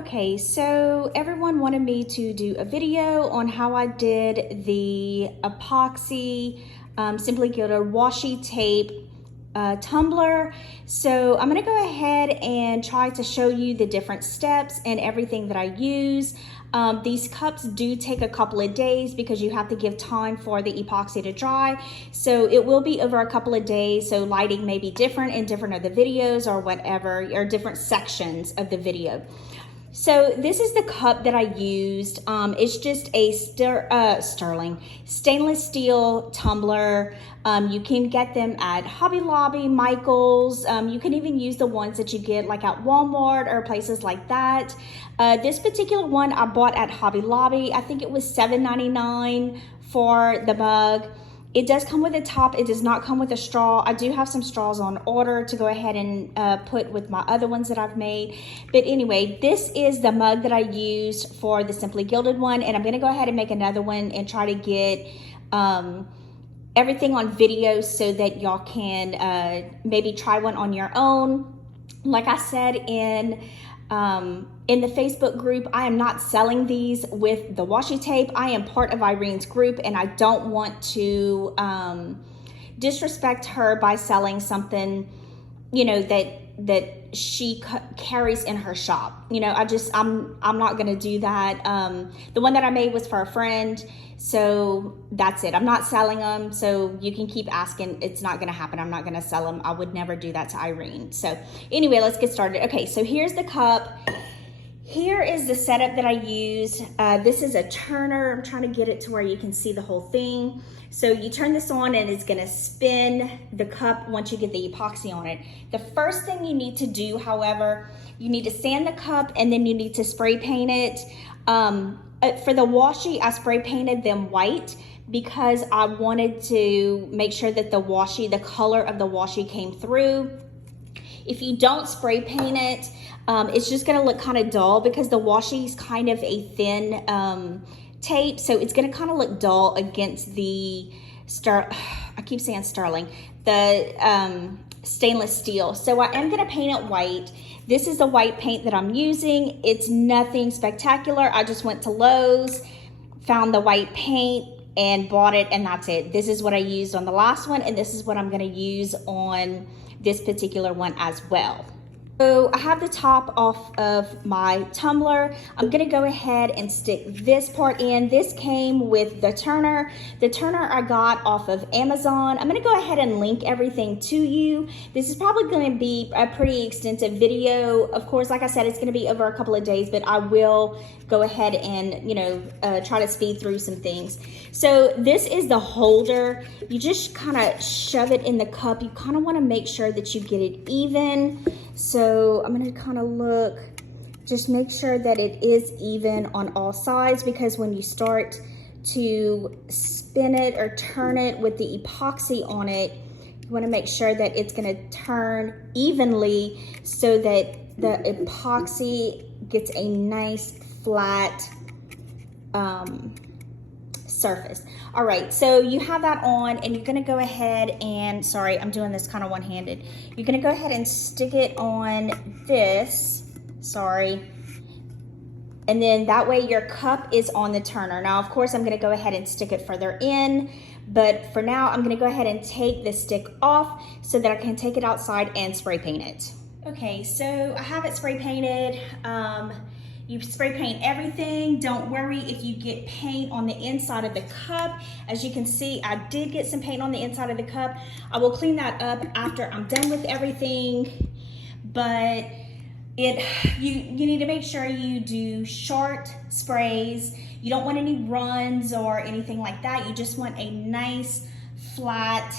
Okay, so everyone wanted me to do a video on how I did the epoxy Simply Gilded washi tape tumbler. So I'm gonna go ahead and try to show you the different steps and everything that I use. These cups do take a couple of days because you have to give time for the epoxy to dry. So it will be over a couple of days. So lighting may be different in different of the videos or whatever, or different sections of the video. So this is the cup that I used. It's just a stainless steel tumbler. You can get them at Hobby Lobby, Michael's. You can even use the ones that you get like at Walmart or places like that. This particular one I bought at Hobby Lobby. I think it was $7.99 for the mug. It does come with a top. It does not come with a straw. I do have some straws on order to go ahead and put with my other ones that I've made. But anyway, this is the mug that I used for the Simply Gilded one. And I'm going to go ahead and make another one and try to get everything on video so that y'all can maybe try one on your own. Like I said in the Facebook group, I am not selling these with the washi tape. I am part of Irene's group and I don't want to disrespect her by selling something, you know, that she carries in her shop. You know, I'm not gonna do that. The one that I made was for a friend, so that's it. I'm not selling them, so you can keep asking. It's not gonna happen. I'm not gonna sell them. I would never do that to Irene. So anyway, let's get started. Okay, so here's the cup. Here is the setup that I used. This is a turner. I'm trying to get it to where you can see the whole thing. So you turn this on and it's gonna spin the cup once you get the epoxy on it. The first thing you need to do, however, you need to sand the cup and then you need to spray paint it. For the washi, I spray painted them white because I wanted to make sure that the color of the washi came through. If you don't spray paint it, it's just gonna look kind of dull because the washi is kind of a thin tape, so it's gonna kind of look dull against the I keep saying sterling, the stainless steel. So I am gonna paint it white. This is the white paint that I'm using. It's nothing spectacular. I just went to Lowe's, found the white paint and bought it, and that's it. This is what I used on the last one, and this is what I'm gonna use on this particular one as well. So I have the top off of my tumbler. I'm gonna go ahead and stick this part in. This came with the turner. The turner I got off of Amazon. I'm gonna go ahead and link everything to you. This is probably gonna be a pretty extensive video. Of course, like I said, it's gonna be over a couple of days, but I will go ahead and, you know, try to speed through some things. So this is the holder. You just kind of shove it in the cup. You kind of want to make sure that you get it even. So I'm going to kind of look, just make sure that it is even on all sides, because when you start to spin it or turn it with the epoxy on it, you want to make sure that it's going to turn evenly so that the epoxy gets a nice flat surface. All right, so you have that on and you're gonna go ahead and, sorry, I'm doing this kind of one-handed. You're gonna go ahead and stick it on this, sorry. And then that way your cup is on the turner. Now, of course, I'm gonna go ahead and stick it further in, but for now, I'm gonna go ahead and take the stick off so that I can take it outside and spray paint it. Okay, so I have it spray painted. You spray paint everything. Don't worry if you get paint on the inside of the cup. As you can see, I did get some paint on the inside of the cup. I will clean that up after I'm done with everything. But you need to make sure you do short sprays. You don't want any runs or anything like that. You just want a nice flat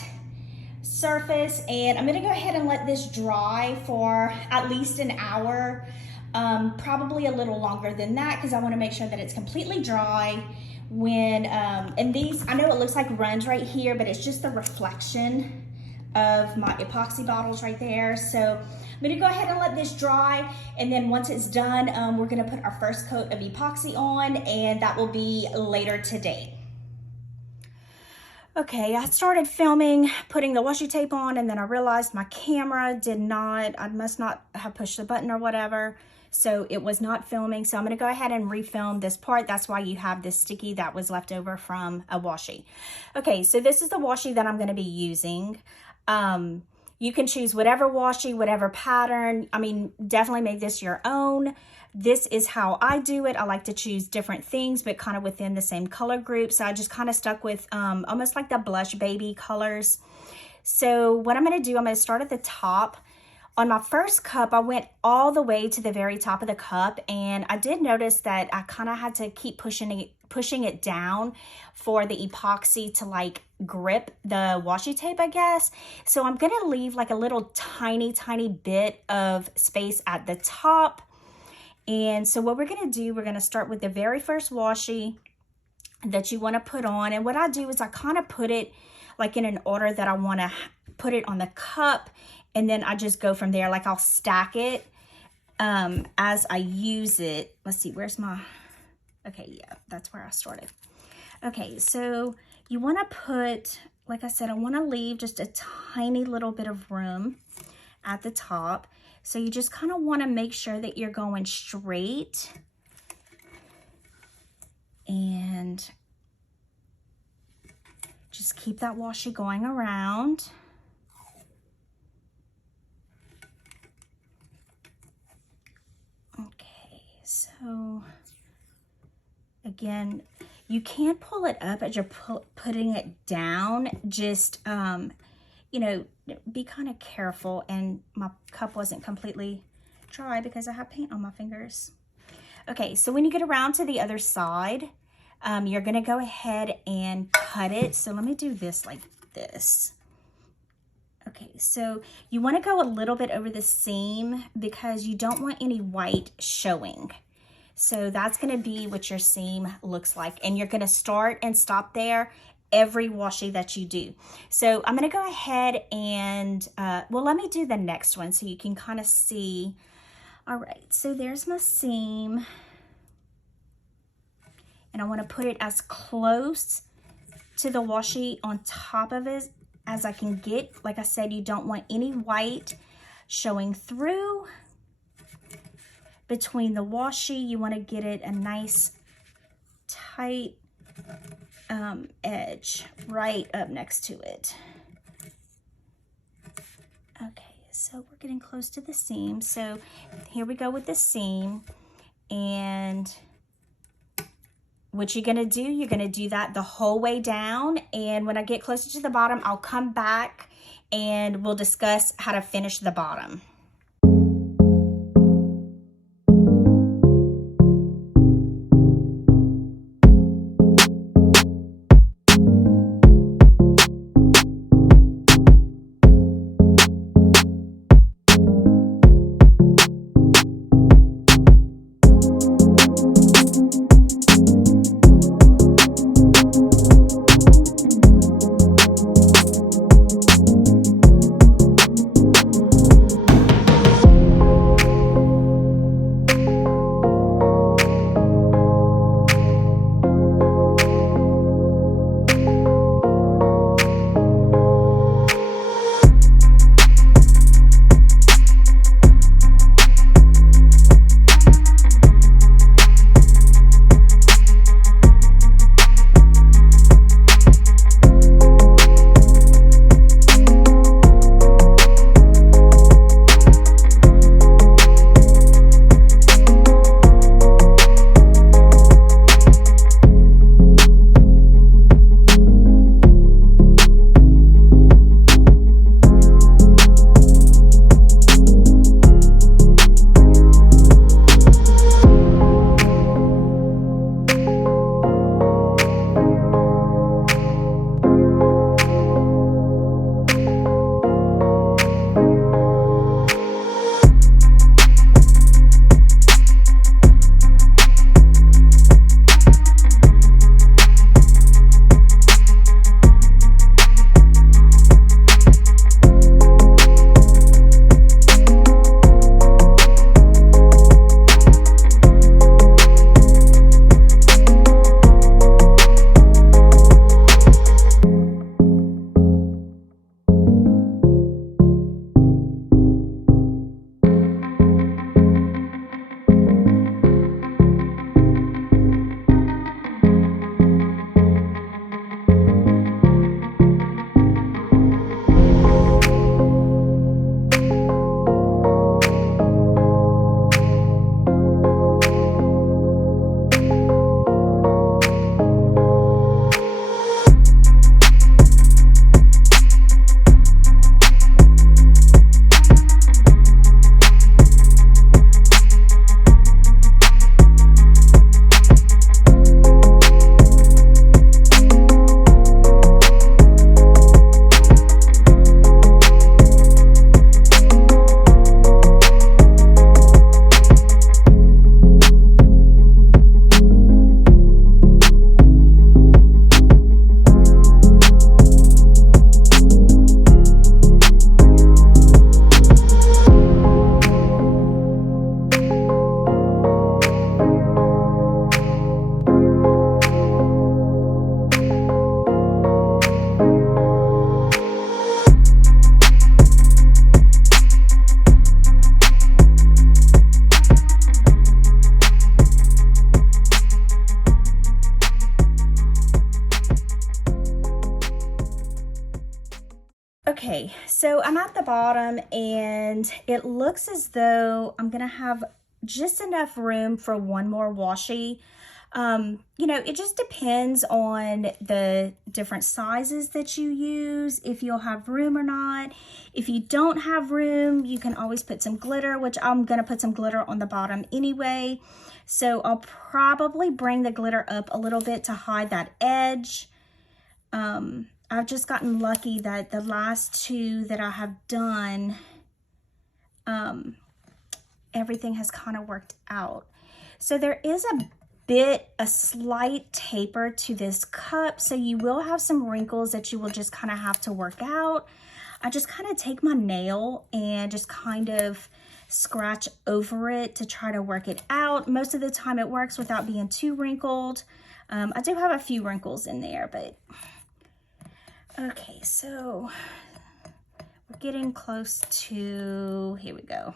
surface. And I'm gonna go ahead and let this dry for at least an hour. Probably a little longer than that because I want to make sure that it's completely dry when, and these, I know it looks like runs right here, but it's just the reflection of my epoxy bottles right there. So I'm going to go ahead and let this dry, and then once it's done, we're going to put our first coat of epoxy on, and that will be later today. Okay, I started filming, putting the washi tape on, and then I realized my camera did not, I must not have pushed the button or whatever. so it was not filming. So I'm going to go ahead and refilm this part. That's why you have this sticky that was left over from a washi. Okay, so this is the washi that I'm going to be using. You can choose whatever washi, whatever pattern. I mean, definitely make this your own. This is how I do it. I like to choose different things, but kind of within the same color group. So I just kind of stuck with almost like the blush baby colors. So what I'm going to do, I'm going to start at the top. On my first cup, I went all the way to the very top of the cup, and I did notice that I kind of had to keep pushing it down for the epoxy to like grip the washi tape, I guess. So I'm going to leave like a little tiny bit of space at the top. And so what we're going to do, we're going to start with the very first washi that you want to put on. And what I do is I kind of put it like in an order that I want to put it on the cup, and then I just go from there. Like I'll stack it as I use it. Let's see, where's my, okay, yeah, that's where I started. Okay, so you want to put, like I said, I want to leave just a tiny little bit of room at the top. So you just kind of want to make sure that you're going straight and just keep that washi going around. Okay, so again, you can't pull it up as you're putting it down. Just, you know, be kind of careful. And my cup wasn't completely dry because I have paint on my fingers. Okay, so when you get around to the other side, you're going to go ahead and cut it. So let me do this like this. Okay, so you want to go a little bit over the seam because you don't want any white showing. So that's going to be what your seam looks like. And you're going to start and stop there every washi that you do. So I'm going to go ahead and, well, let me do the next one so you can kind of see. All right, so there's my seam. And I want to put it as close to the washi on top of it as I can get. Like I said, you don't want any white showing through between the washi. You want to get it a nice tight edge right up next to it. Okay, so we're getting close to the seam. So here we go with the seam. And what you're going to do, you're going to do that the whole way down. And when I get closer to the bottom, I'll come back and we'll discuss how to finish the bottom. Okay, so I'm at the bottom and it looks as though I'm gonna have just enough room for one more washi. You know, it just depends on the different sizes that you use, if you'll have room or not. If you don't have room, you can always put some glitter, which I'm gonna put some glitter on the bottom anyway. So I'll probably bring the glitter up a little bit to hide that edge. I've just gotten lucky that the last two that I have done, everything has kind of worked out. So there is a slight taper to this cup, so you will have some wrinkles that you will just kind of have to work out. I just kind of take my nail and just kind of scratch over it to try to work it out. Most of the time it works without being too wrinkled. I do have a few wrinkles in there, but okay, so we're getting close to, here we go,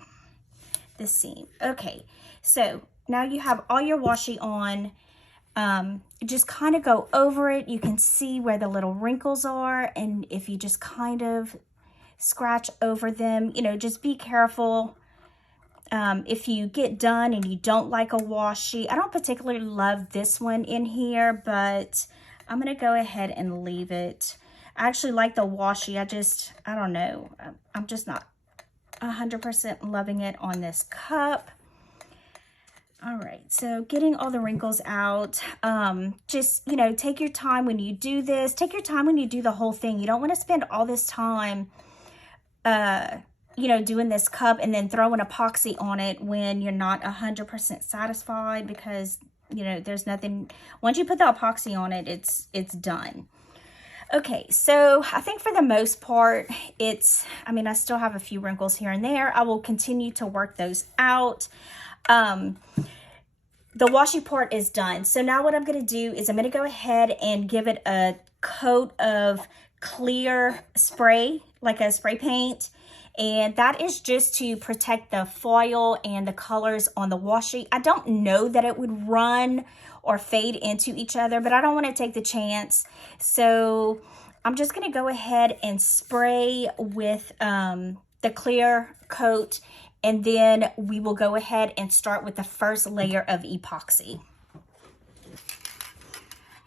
the seam. Okay, so now you have all your washi on. Just kind of go over it. You can see where the little wrinkles are, and if you just kind of scratch over them, you know, just be careful. If you get done and you don't like a washi, I don't particularly love this one in here, but I'm gonna go ahead and leave it. I actually like the washi. I don't know. I'm just not 100% loving it on this cup. All right, so getting all the wrinkles out. Just, you know, take your time when you do this. Take your time when you do the whole thing. You don't want to spend all this time, you know, doing this cup and then throwing epoxy on it when you're not 100% satisfied, because, you know, there's nothing, once you put the epoxy on it, it's done. Okay, so I think for the most part, I mean, I still have a few wrinkles here and there. I will continue to work those out. The washi part is done. So now what I'm going to do is I'm going to go ahead and give it a coat of clear spray, like a spray paint. And that is just to protect the foil and the colors on the washi. I don't know that it would run or fade into each other, but I don't want to take the chance. So I'm just going to go ahead and spray with the clear coat, and then we will go ahead and start with the first layer of epoxy.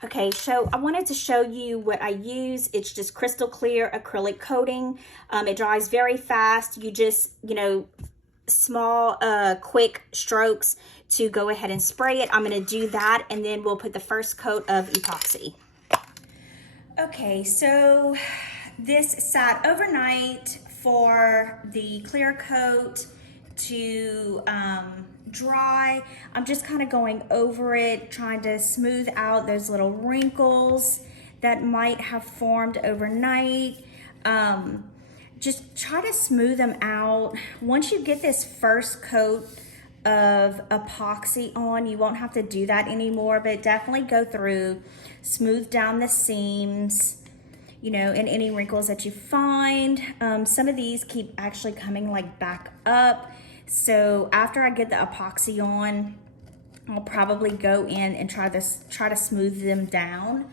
Okay, so I wanted to show you what I use. It's just crystal clear acrylic coating. It dries very fast. You just, you know, small, quick strokes to go ahead and spray it. I'm gonna do that, and then we'll put the first coat of epoxy. Okay, so this sat overnight for the clear coat to dry. I'm just kind of going over it, trying to smooth out those little wrinkles that might have formed overnight. Just try to smooth them out. Once you get this first coat of epoxy on, you won't have to do that anymore, but definitely go through, smooth down the seams, you know, and any wrinkles that you find. Some of these keep actually coming like back up. So after I get the epoxy on, I'll probably go in and try to smooth them down.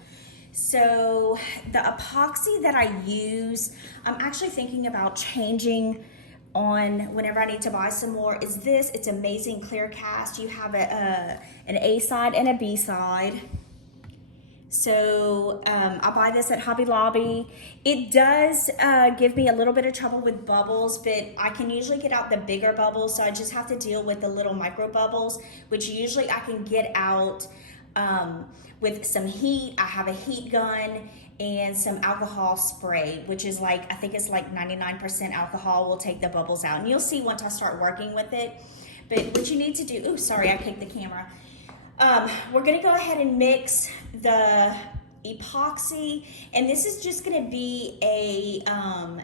So the epoxy that I use, I'm actually thinking about changing on whenever I need to buy some more, is this. It's Amazing Clear Cast. You have an A side and a B side. So I buy this at Hobby Lobby. It does give me a little bit of trouble with bubbles, but I can usually get out the bigger bubbles, so I just have to deal with the little micro bubbles, which usually I can get out with some heat. I have a heat gun and some alcohol spray, which is like, I think it's like 99% alcohol will take the bubbles out. And you'll see once I start working with it. But what you need to do, ooh, sorry, I kicked the camera. We're gonna go ahead and mix the epoxy, and this is just gonna be a,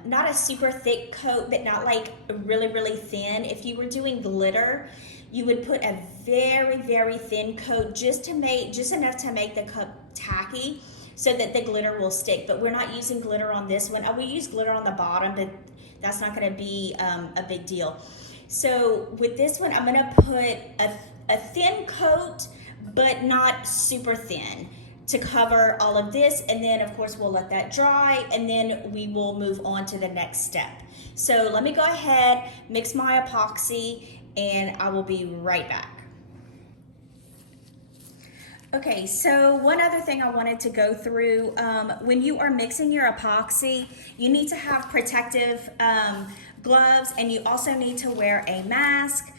not a super thick coat, but not like really, really thin. If you were doing glitter, you would put a very, very thin coat just enough to make the cup tacky so that the glitter will stick. But we're not using glitter on this one. We use glitter on the bottom, but that's not gonna be a big deal. So with this one, I'm gonna put a thin coat, but not super thin, to cover all of this, and then of course we'll let that dry, and then we will move on to the next step. So let me go ahead, mix my epoxy, and I will be right back. Okay, so one other thing I wanted to go through, when you are mixing your epoxy, you need to have protective gloves, and you also need to wear a mask.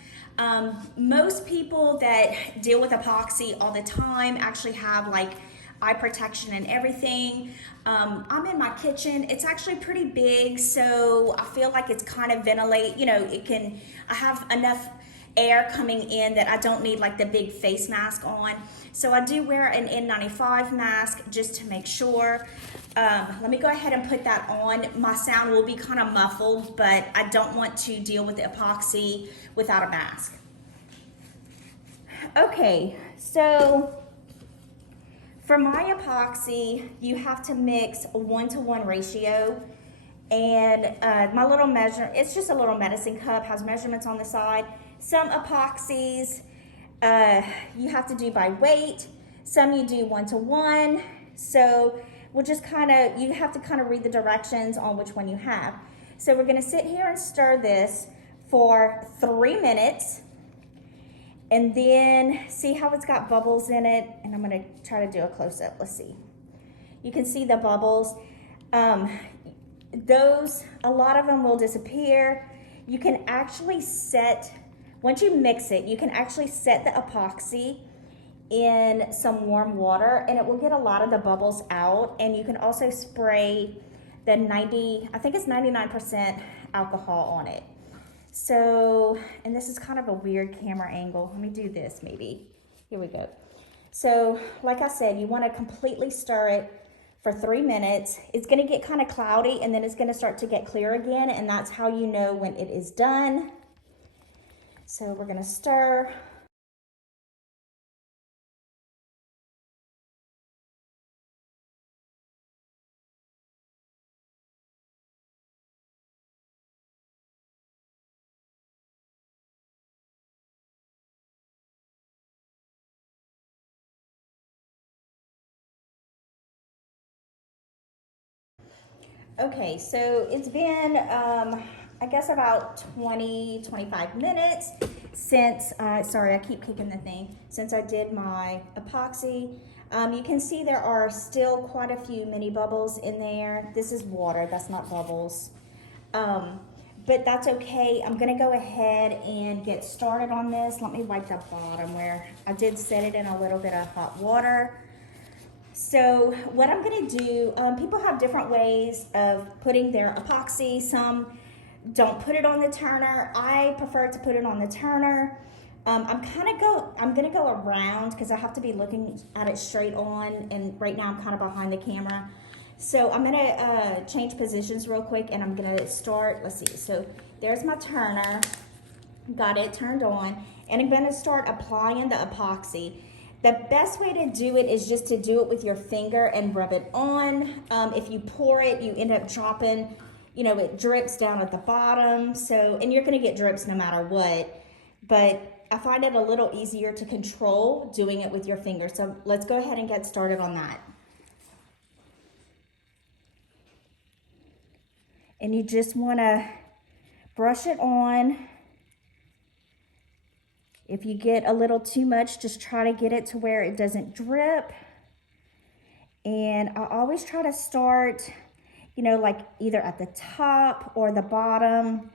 Most people that deal with epoxy all the time actually have like eye protection and everything. I'm in my kitchen. It's actually pretty big, so I feel like it's kind of ventilate, you know, I have enough air coming in that I don't need like the big face mask on. So I do wear an N95 mask just to make sure. Let me go ahead and put that on. My sound will be kind of muffled, but I don't want to deal with the epoxy without a mask. Okay, so for my epoxy, you have to mix a 1-to-1 ratio. And my little it's just a little medicine cup, has measurements on the side. Some epoxies you have to do by weight. Some you do 1-to-1. So we'll just you have to kind of read the directions on which one you have. So we're gonna sit here and stir this for 3 minutes. And then see how it's got bubbles in it. And I'm gonna try to do a close-up, let's see. You can see the bubbles. A lot of them will disappear. You can actually once you mix it, you can actually set the epoxy in some warm water, and it will get a lot of the bubbles out. And you can also spray the I think it's 99% alcohol on it. So, and this is kind of a weird camera angle. Let me do this maybe. Here we go. So, like I said, you want to completely stir it for 3 minutes. It's going to get kind of cloudy, and then it's going to start to get clear again, and that's how you know when it is done. So we're going to stir. Okay, so it's been, I guess about 25 minutes since, sorry, I keep kicking the thing, since I did my epoxy. You can see there are still quite a few mini bubbles in there. This is water, that's not bubbles. But that's okay. I'm gonna go ahead and get started on this. Let me wipe the bottom where I did set it in a little bit of hot water. So what I'm gonna do, people have different ways of putting their epoxy. Some don't put it on the turner. I prefer to put it on the turner. I'm gonna go around because I have to be looking at it straight on, and right now I'm kind of behind the camera. So I'm gonna change positions real quick, and I'm gonna start, let's see, so there's my turner, got it turned on, and I'm gonna start applying the epoxy. The best way to do it is just to do it with your finger and rub it on. If you pour it, you end up dropping, you know, it drips down at the bottom. So, and you're gonna get drips no matter what, but I find it a little easier to control doing it with your finger. So let's go ahead and get started on that. And you just wanna brush it on. If you get a little too much, just try to get it to where it doesn't drip. And I always try to start, you know, like either at the top or the bottom,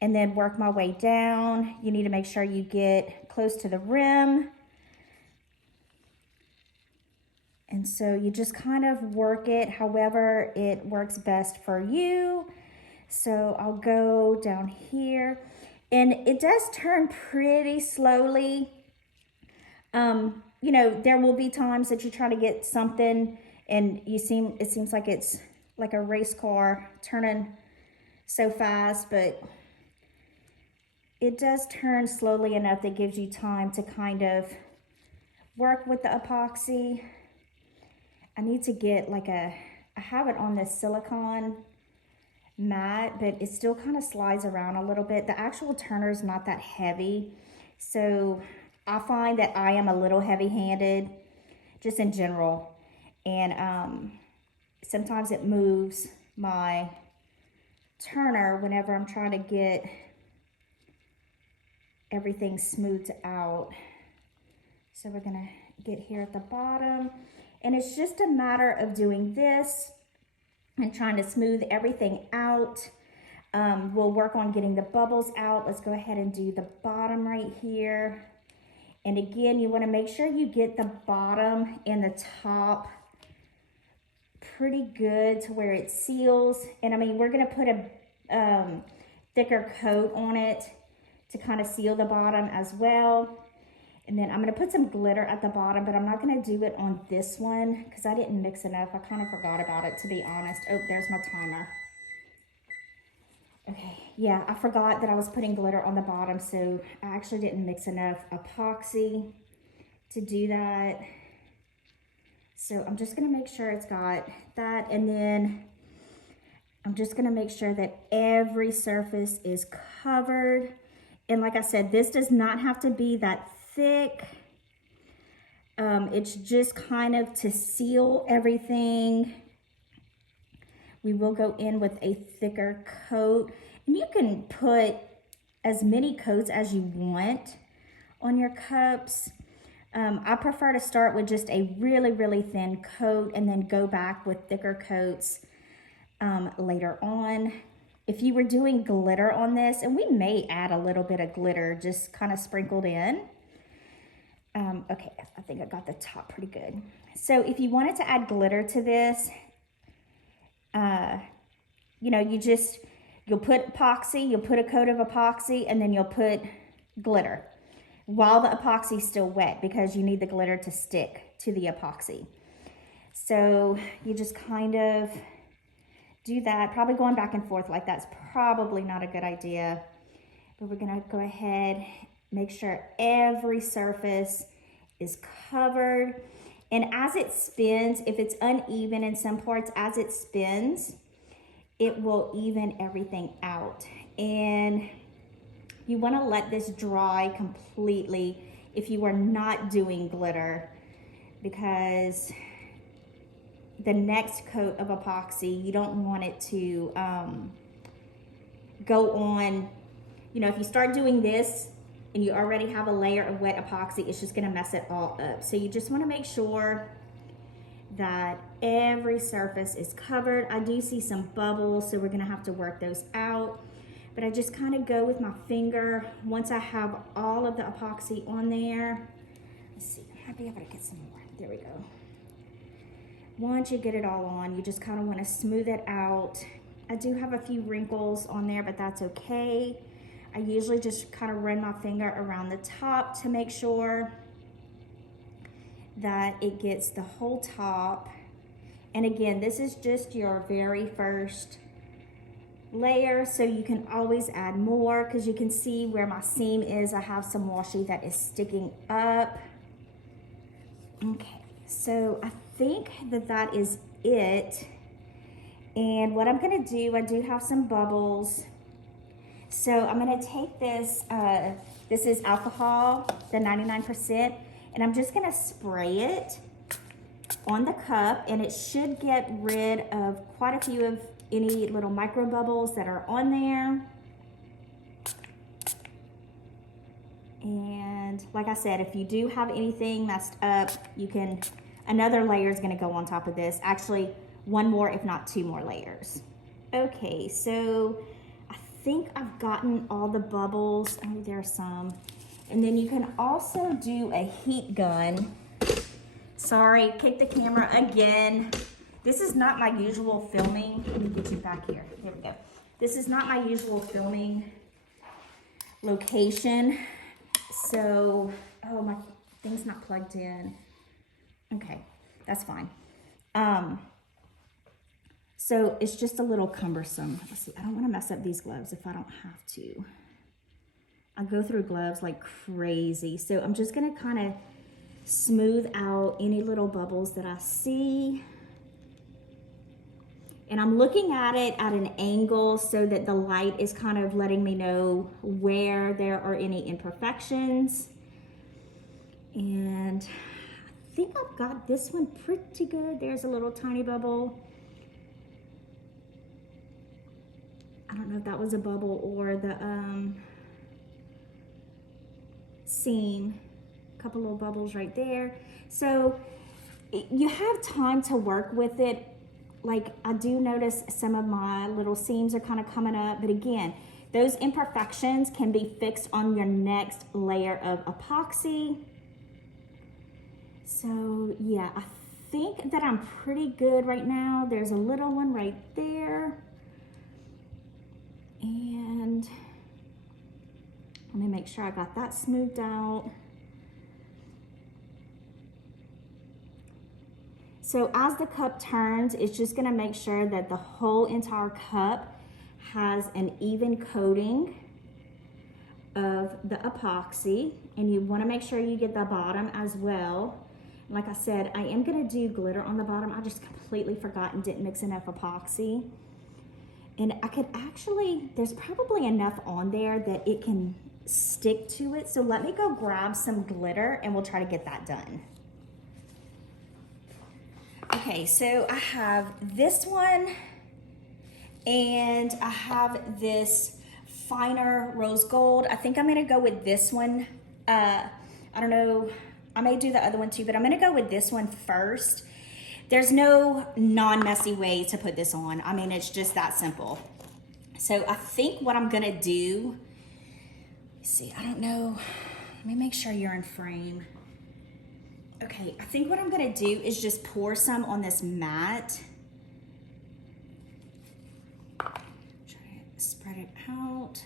and then work my way down. You need to make sure you get close to the rim. And so you just kind of work it however it works best for you. So I'll go down here. And it does turn pretty slowly. You know, there will be times that you try to get something and it seems like it's like a race car turning so fast, but it does turn slowly enough that gives you time to kind of work with the epoxy. I need to get like I have it on this silicone mat, but it still kind of slides around a little bit. The actual turner is not that heavy, so I find that I am a little heavy-handed just in general. And sometimes it moves my turner whenever I'm trying to get everything smoothed out. So we're gonna get here at the bottom, and it's just a matter of doing this and trying to smooth everything out. We'll work on getting the bubbles out. Let's go ahead and do the bottom right here. And again, you want to make sure you get the bottom and the top pretty good to where it seals. And I mean, we're going to put a thicker coat on it to kind of seal the bottom as well. And then I'm going to put some glitter at the bottom, but I'm not going to do it on this one because I didn't mix enough. I kind of forgot about it, to be honest. Oh, there's my timer. Okay, yeah, I forgot that I was putting glitter on the bottom, so I actually didn't mix enough epoxy to do that. So I'm just going to make sure it's got that, and then I'm just going to make sure that every surface is covered. And like I said, this does not have to be that thick. It's just kind of to seal everything. We will go in with a thicker coat, and you can put as many coats as you want on your cups. I prefer to start with just a really, really thin coat and then go back with thicker coats later on. If you were doing glitter on this, and we may add a little bit of glitter just kind of sprinkled in. Okay, I think I got the top pretty good. So if you wanted to add glitter to this, you know, you'll put epoxy, you'll put a coat of epoxy, and then you'll put glitter while the epoxy is still wet, because you need the glitter to stick to the epoxy. So you just kind of do that, probably going back and forth like that's probably not a good idea, but we're gonna go ahead, make sure every surface is covered. And as it spins, if it's uneven in some parts, as it spins, it will even everything out. And you want to let this dry completely if you are not doing glitter, because the next coat of epoxy, you don't want it to go on. You know, if you start doing this and you already have a layer of wet epoxy, it's just going to mess it all up. So you just want to make sure that every surface is covered. I do see some bubbles, so we're going to have to work those out. But I just kind of go with my finger once I have all of the epoxy on there. Let's see, I might be able to get some more. There we go. Once you get it all on, you just kind of want to smooth it out. I do have a few wrinkles on there, but that's okay. I usually just kind of run my finger around the top to make sure that it gets the whole top. And again, this is just your very first layer, so you can always add more, because you can see where my seam is. I have some washi that is sticking up. Okay, so I think that is it. And what I'm gonna do, I do have some bubbles. So I'm gonna take this, this is alcohol, the 99%, and I'm just gonna spray it on the cup, and it should get rid of quite a few of any little micro bubbles that are on there. And like I said, if you do have anything messed up, you can, another layer is gonna go on top of this. Actually, one more, if not two more layers. Okay, so I think I've gotten all the bubbles. Oh, there's some. And then you can also do a heat gun. Sorry, kick the camera again. This is not my usual filming. Let me get you back here. There we go. This is not my usual filming location. So, oh, my thing's not plugged in. Okay, that's fine. So it's just a little cumbersome. Let's see, I don't want to mess up these gloves if I don't have to. I go through gloves like crazy. So I'm just gonna kind of smooth out any little bubbles that I see. And I'm looking at it at an angle so that the light is kind of letting me know where there are any imperfections. And I think I've got this one pretty good. There's a little tiny bubble. I don't know if that was a bubble or the seam. A couple little bubbles right there. So you have time to work with it. Like, I do notice some of my little seams are kind of coming up, but again, those imperfections can be fixed on your next layer of epoxy. So yeah, I think that I'm pretty good right now. There's a little one right there. And let me make sure I got that smoothed out. So as the cup turns, it's just gonna make sure that the whole entire cup has an even coating of the epoxy, and you wanna make sure you get the bottom as well. Like I said, I am gonna do glitter on the bottom. I just completely forgot and didn't mix enough epoxy. And I could actually, there's probably enough on there that it can stick to it. So let me go grab some glitter and we'll try to get that done. Okay, so I have this one and I have this finer rose gold. I think I'm gonna go with this one. I don't know, I may do the other one too, but I'm gonna go with this one first. There's no non-messy way to put this on. I mean, it's just that simple. So I think what I'm gonna do, let's see, I don't know. Let me make sure you're in frame. Okay, I think what I'm gonna do is just pour some on this mat. Try to spread it out.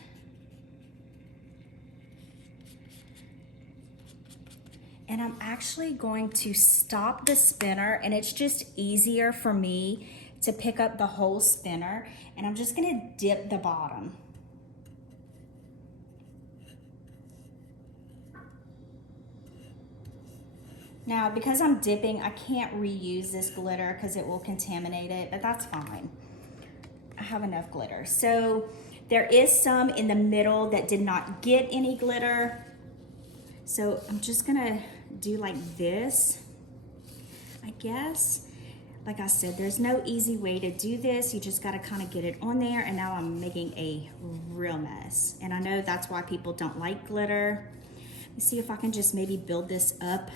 And I'm actually going to stop the spinner, and it's just easier for me to pick up the whole spinner, and I'm just gonna dip the bottom. Now, because I'm dipping, I can't reuse this glitter because it will contaminate it, but that's fine. I have enough glitter. So there is some in the middle that did not get any glitter. So I'm just gonna do like this, I guess. Like I said, there's no easy way to do this. You just gotta kind of get it on there, and now I'm making a real mess. And I know that's why people don't like glitter. Let's see if I can just maybe build this up.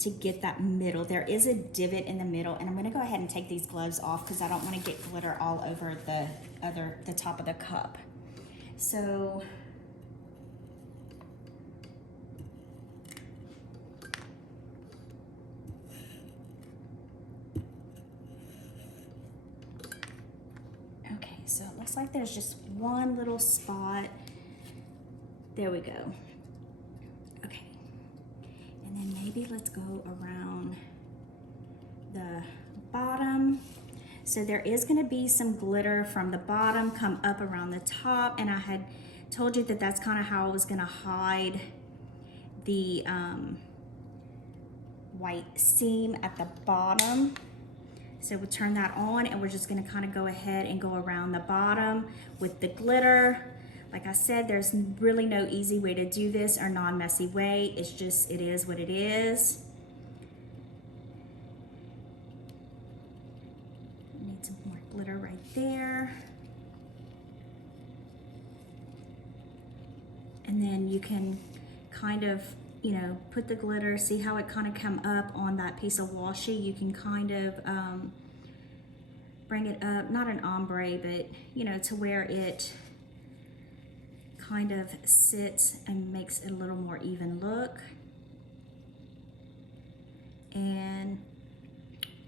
To get that middle, there is a divot in the middle, and I'm gonna go ahead and take these gloves off because I don't wanna get glitter all over the top of the cup. So okay, so it looks like there's just one little spot. There we go. Okay, and then maybe let's go around the bottom. So there is gonna be some glitter from the bottom come up around the top, and I had told you that that's kind of how I was gonna hide the white seam at the bottom. So we'll turn that on, and we're just gonna kind of go ahead and go around the bottom with the glitter. Like I said, there's really no easy way to do this or non-messy way. It's just, it is what it is. Need some more glitter right there. And then you can kind of, you know, put the glitter, see how it kind of come up on that piece of washi. You can kind of bring it up, not an ombre, but, you know, to where it kind of sits and makes it a little more even look. And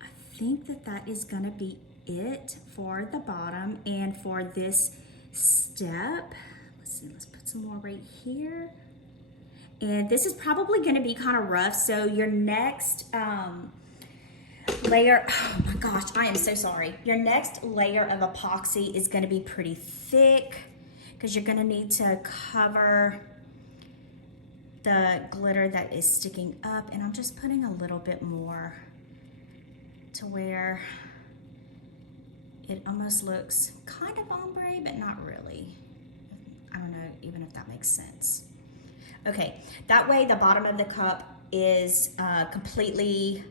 I think that that is gonna be it for the bottom and for this step. Let's see, let's put some more right here. And this is probably gonna be kind of rough. So your next layer, oh my gosh, I am so sorry. Your next layer of epoxy is gonna be pretty thick because you're gonna need to cover the glitter that is sticking up. And I'm just putting a little bit more to where it almost looks kind of ombre, but not really. I don't know even if that makes sense. Okay, that way the bottom of the cup is completely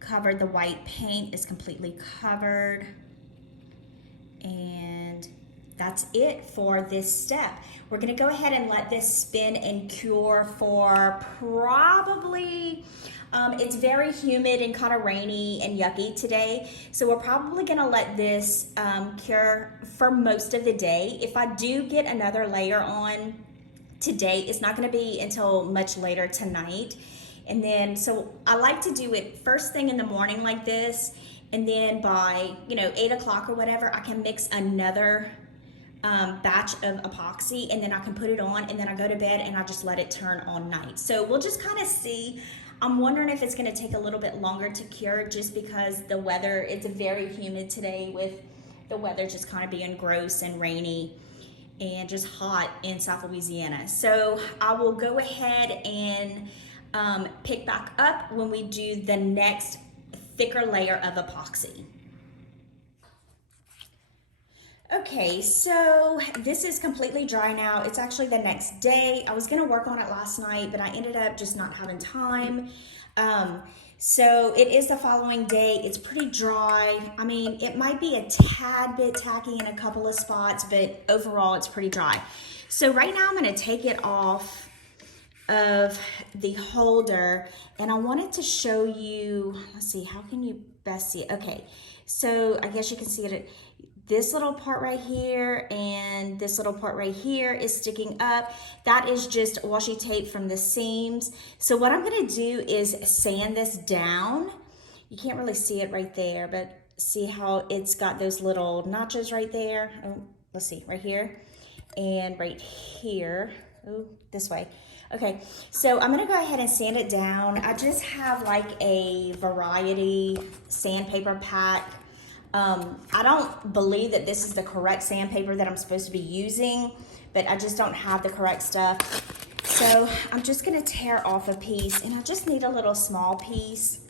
covered. The white paint is completely covered. And that's it for this step. We're gonna go ahead and let this spin and cure for probably, it's very humid and kind of rainy and yucky today. So we're probably gonna let this cure for most of the day. If I do get another layer on today, it's not gonna be until much later tonight. And then, so I like to do it first thing in the morning like this, and then by 8 o'clock or whatever, I can mix another batch of epoxy, and then I can put it on, and then I go to bed and I just let it turn all night. So we'll just kind of see. I'm wondering if it's going to take a little bit longer to cure, just because the weather, it's very humid today, with the weather just kind of being gross and rainy and just hot in South Louisiana. So I will go ahead and pick back up when we do the next thicker layer of epoxy. Okay, so this is completely dry now. It's actually the next day. I was gonna work on it last night, but I ended up just not having time. So it is the following day. It's pretty dry. I mean, it might be a tad bit tacky in a couple of spots, but overall it's pretty dry. So right now I'm gonna take it off of the holder, and I wanted to show you, let's see, how can you best see it? Okay, so I guess you can see it. This little part right here and this little part right here is sticking up. That is just washi tape from the seams. So what I'm gonna do is sand this down. You can't really see it right there, but see how it's got those little notches right there? Oh, let's see, right here and right here. Oh, this way. Okay, so I'm gonna go ahead and sand it down. I just have like a variety sandpaper pack. I don't believe that this is the correct sandpaper that I'm supposed to be using, but I just don't have the correct stuff. So I'm just gonna tear off a piece, and I just need a little small piece.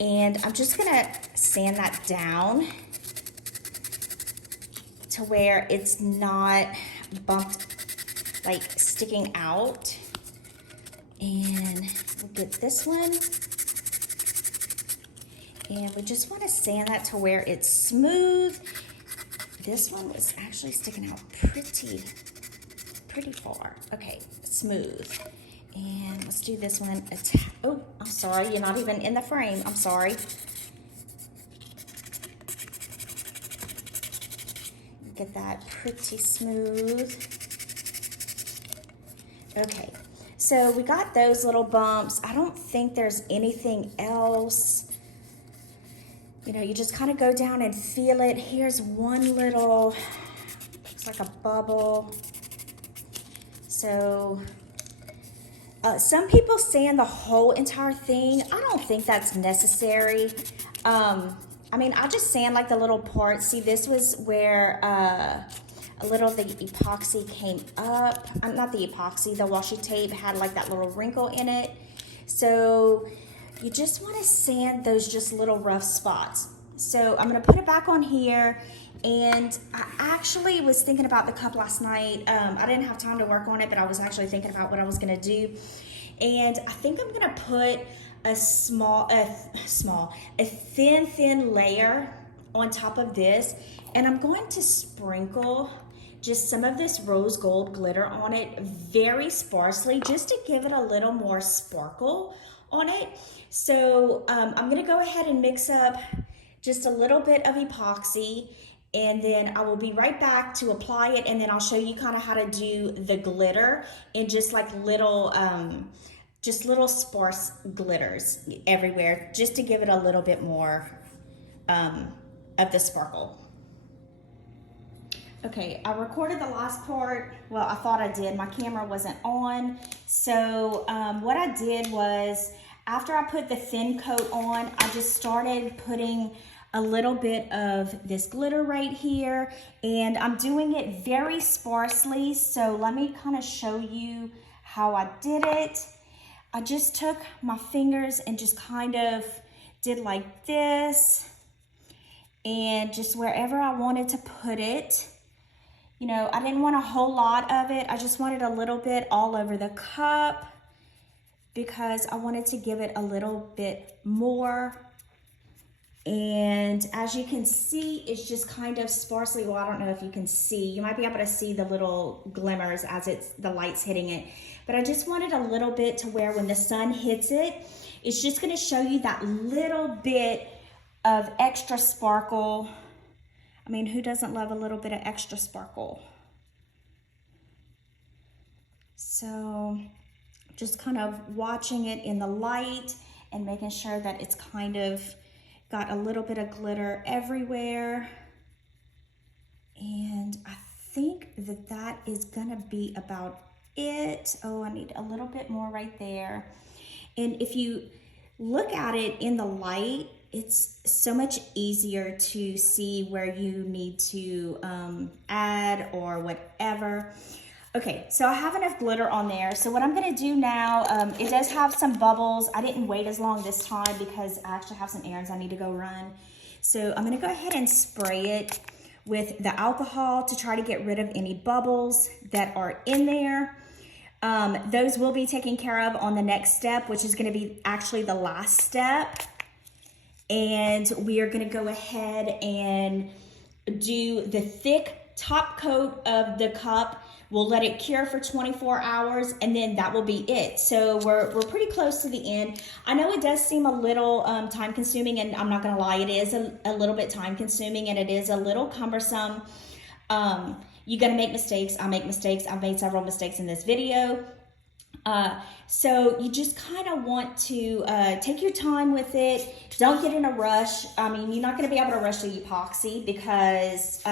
And I'm just gonna sand that down to where it's not bumped, like sticking out. And we'll get this one. And we just want to sand that to where it's smooth. This one was actually sticking out pretty far. Okay, smooth. And let's do this one. Oh, I'm sorry, you're not even in the frame. I'm sorry. Get that pretty smooth. Okay, so we got those little bumps. I don't think there's anything else. You just kind of go down and feel it. Here's one little, looks like a bubble. So some people sand the whole entire thing. I don't think that's necessary. I mean, I just sand like the little parts. See, this was where a little of the epoxy came up. Not the epoxy, the washi tape had like that little wrinkle in it. So you just want to sand those just little rough spots. So I'm going to put it back on here, and I actually was thinking about the cup last night. I didn't have time to work on it, but I was actually thinking about what I was going to do. And I think I'm going to put a thin layer on top of this, and I'm going to sprinkle just some of this rose gold glitter on it very sparsely, just to give it a little more sparkle on it. So I'm gonna go ahead and mix up just a little bit of epoxy, and then I will be right back to apply it, and then I'll show you kind of how to do the glitter in just like little sparse glitters everywhere, just to give it a little bit more of the sparkle. Okay, I recorded the last part. Well, I thought I did. My camera wasn't on. So what I did was, after I put the thin coat on, I just started putting a little bit of this glitter right here, and I'm doing it very sparsely. So let me kind of show you how I did it. I just took my fingers and just kind of did like this, and just wherever I wanted to put it. You know, I didn't want a whole lot of it. I just wanted a little bit all over the cup because I wanted to give it a little bit more. And as you can see, it's just kind of sparsely, well, I don't know if you can see. You might be able to see the little glimmers as the light's hitting it. But I just wanted a little bit to where when the sun hits it, it's just gonna show you that little bit of extra sparkle. I mean, who doesn't love a little bit of extra sparkle? So just kind of watching it in the light and making sure that it's kind of got a little bit of glitter everywhere. And I think that that is gonna be about it. Oh, I need a little bit more right there. And if you look at it in the light, it's so much easier to see where you need to add or whatever. Okay, so I have enough glitter on there. So what I'm gonna do now, it does have some bubbles. I didn't wait as long this time because I actually have some errands I need to go run. So I'm gonna go ahead and spray it with the alcohol to try to get rid of any bubbles that are in there. Those will be taken care of on the next step, which is gonna be actually the last step. And we are gonna go ahead and do the thick top coat of the cup. We'll let it cure for 24 hours and then that will be it. So we're pretty close to the end. I know it does seem a little time consuming, and I'm not gonna lie, it is a little bit time consuming and it is a little cumbersome. You gotta make mistakes. I make mistakes. I've made several mistakes in this video. So you just kind of want to take your time with it. Don't get in a rush. I mean, you're not going to be able to rush the epoxy because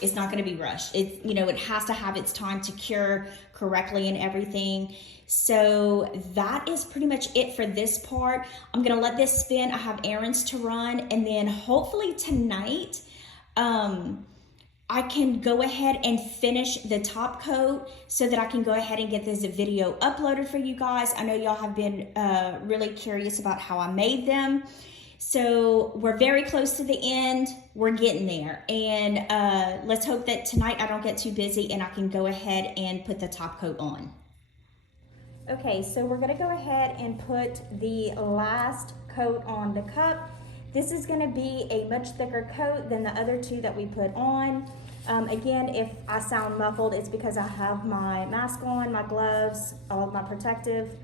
it's not going to be rushed. It, you know, it has to have its time to cure correctly and everything. So that is pretty much it for this part. I'm going to let this spin. I have errands to run, and then hopefully tonight, I can go ahead and finish the top coat so that I can go ahead and get this video uploaded for you guys. I know y'all have been really curious about how I made them. So we're very close to the end. We're getting there. And let's hope that tonight I don't get too busy and I can go ahead and put the top coat on. Okay, so we're gonna go ahead and put the last coat on the cup. This is gonna be a much thicker coat than the other two that we put on. Again, if I sound muffled, it's because I have my mask on, my gloves, all of my protective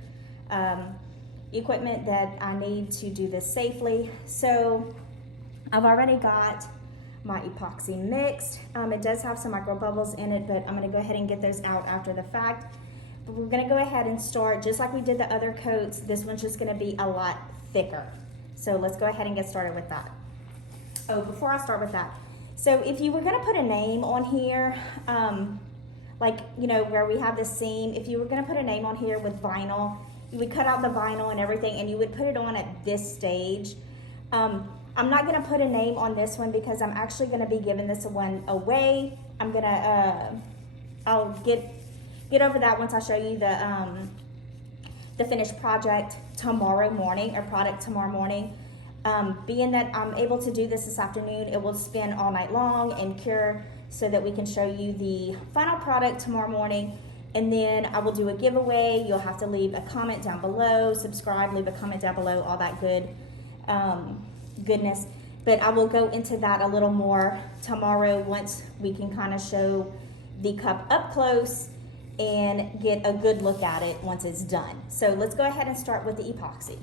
equipment that I need to do this safely. So I've already got my epoxy mixed. It does have some micro bubbles in it, but I'm gonna go ahead and get those out after the fact. But we're gonna go ahead and start, just like we did the other coats, this one's just gonna be a lot thicker. So let's go ahead and get started with that. Oh, before I start with that, so if you were gonna put a name on here, like, you know, where we have this seam, if you were gonna put a name on here with vinyl, you would cut out the vinyl and everything and you would put it on at this stage. I'm not gonna put a name on this one because I'm actually gonna be giving this one away. I'm gonna, I'll get over that once I show you the finished project tomorrow morning, or product tomorrow morning. Being that I'm able to do this afternoon, it will spin all night long and cure so that we can show you the final product tomorrow morning. And then I will do a giveaway. You'll have to leave a comment down below, subscribe, leave a comment down below, all that good goodness. But I will go into that a little more tomorrow once we can kind of show the cup up close and get a good look at it once it's done. So let's go ahead and start with the epoxy.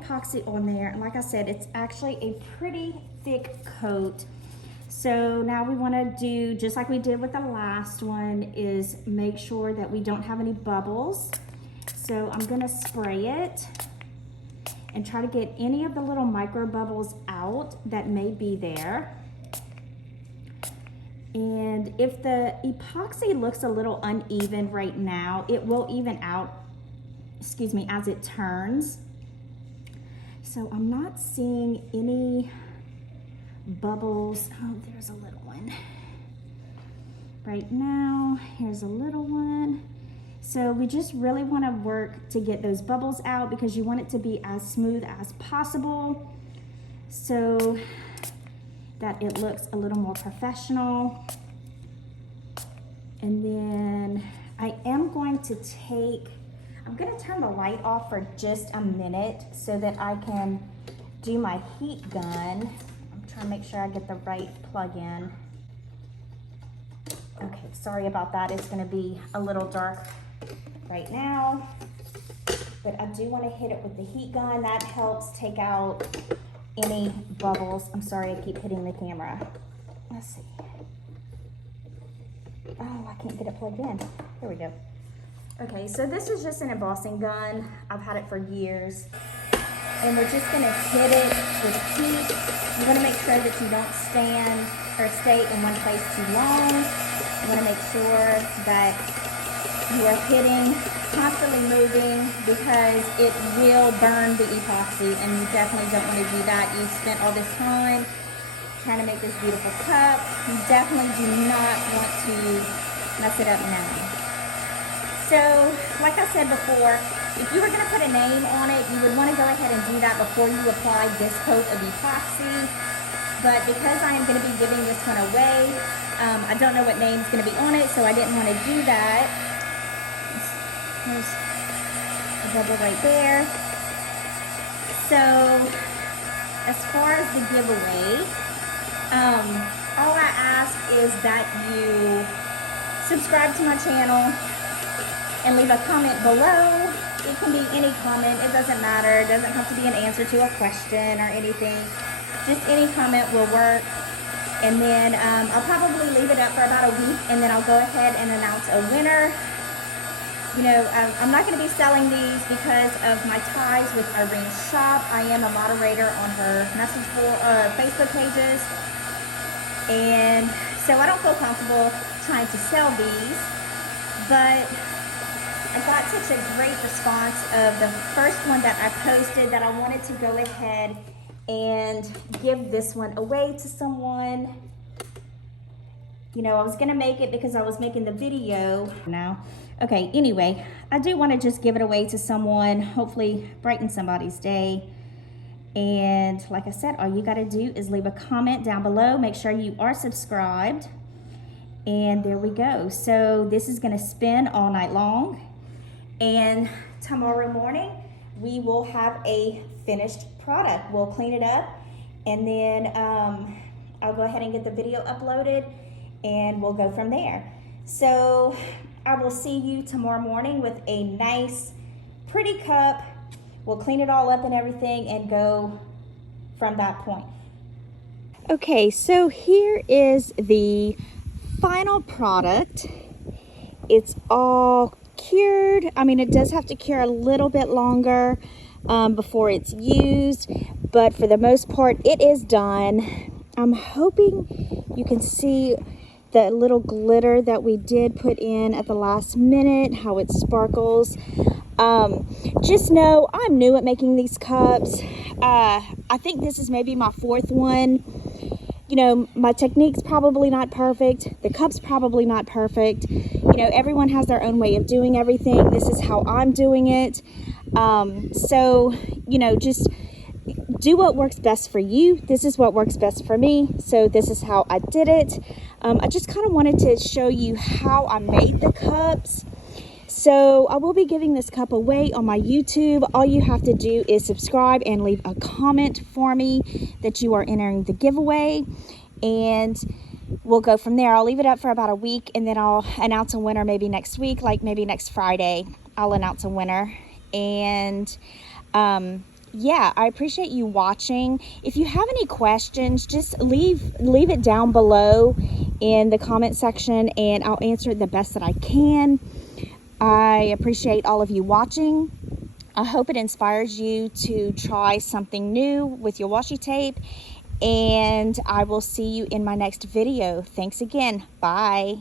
epoxy on there, and like I said, it's actually a pretty thick coat. So now we want to do, just like we did with the last one, is make sure that we don't have any bubbles. So I'm going to spray it and try to get any of the little micro bubbles out that may be there. And if the epoxy looks a little uneven right now, it will even out, excuse me, as it turns. So I'm not seeing any bubbles. Oh, there's a little one. Right now, here's a little one. So we just really want to work to get those bubbles out because you want it to be as smooth as possible so that it looks a little more professional. And then I am going to I'm going to turn the light off for just a minute so that I can do my heat gun. I'm trying to make sure I get the right plug in. Okay, sorry about that. It's going to be a little dark right now, but I do want to hit it with the heat gun. That helps take out any bubbles. I'm sorry, I keep hitting the camera. Let's see. Oh, I can't get it plugged in. Here we go. Okay, so this is just an embossing gun. I've had it for years. And we're just gonna hit it with heat. You wanna make sure that you don't stand or stay in one place too long. You wanna make sure that you are hitting, constantly moving, because it will burn the epoxy, and you definitely don't wanna do that. You spent all this time trying to make this beautiful cup. You definitely do not want to mess it up now. So, like I said before, if you were going to put a name on it, you would want to go ahead and do that before you apply this coat of epoxy. But because I am going to be giving this one away, I don't know what name is going to be on it, so I didn't want to do that. There's a bubble right there. So, as far as the giveaway, all I ask is that you subscribe to my channel and leave a comment below. It can be any comment, it doesn't matter. It doesn't have to be an answer to a question or anything. Just any comment will work. And then I'll probably leave it up for about a week, and then I'll go ahead and announce a winner. You know, I'm not going to be selling these because of my ties with Irene's shop. I am a moderator on her message board, Facebook pages. And so I don't feel comfortable trying to sell these, but I got such a great response of the first one that I posted that I wanted to go ahead and give this one away to someone. You know, I was gonna make it because I was making the video now. Okay, anyway, I do want to just give it away to someone, hopefully brighten somebody's day. And like I said, all you got to do is leave a comment down below. Make sure you are subscribed. And there we go. So this is going to spin all night long. And tomorrow morning, we will have a finished product. We'll clean it up. And then I'll go ahead and get the video uploaded. And we'll go from there. So I will see you tomorrow morning with a nice, pretty cup. We'll clean it all up and everything and go from that point. Okay, so here is the final product. It's all cured. I mean, it does have to cure a little bit longer before it's used, but for the most part, it is done. I'm hoping you can see the little glitter that we did put in at the last minute, how it sparkles. Just know I'm new at making these cups. I think this is maybe my fourth one. You know, my technique's probably not perfect. The cup's probably not perfect. You know, everyone has their own way of doing everything. This is how I'm doing it. So, you know, just do what works best for you. This is what works best for me. So this is how I did it. I just kind of wanted to show you how I made the cups. So I will be giving this cup away on my YouTube. All you have to do is subscribe and leave a comment for me that you are entering the giveaway, and we'll go from there. I'll leave it up for about a week, and then I'll announce a winner maybe next week, like maybe next Friday. I'll announce a winner. And yeah, I appreciate you watching. If you have any questions, just leave it down below in the comment section, and I'll answer it the best that I can. I appreciate all of you watching. I hope it inspires you to try something new with your washi tape, and I will see you in my next video. Thanks again. Bye.